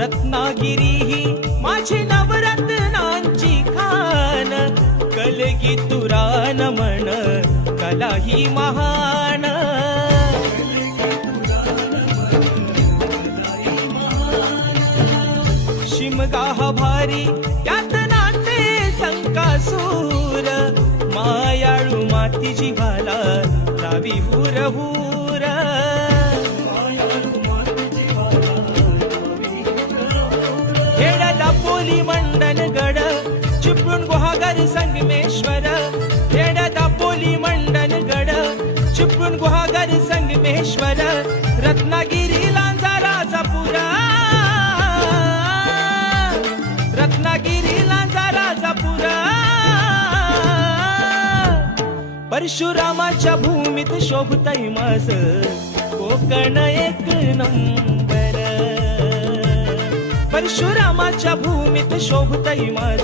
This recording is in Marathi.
रत्नागिरी ही माझी नवरत्नांची खान, कलगी तुरान म्हण कला ही महान. शिमगा हा भारी त्यात नाचे संकासूर, मायाळू माती जीवाला लावी हुर हुर. खेडला पोली मंडनगड चिपळूण गुहागर संगमेश्वर, खेडला पोली मंडनगड चिपळूण गुहागर संगमेश्वर. रत्नागिरी लांजा राजापुरा, रत्नागिरी लांजा राजापुरा. परशुरामाच्या भूमीत शोभतय माझ कोकण एक नंबर. परशुरामाच्या भूमीत शोभतय माझ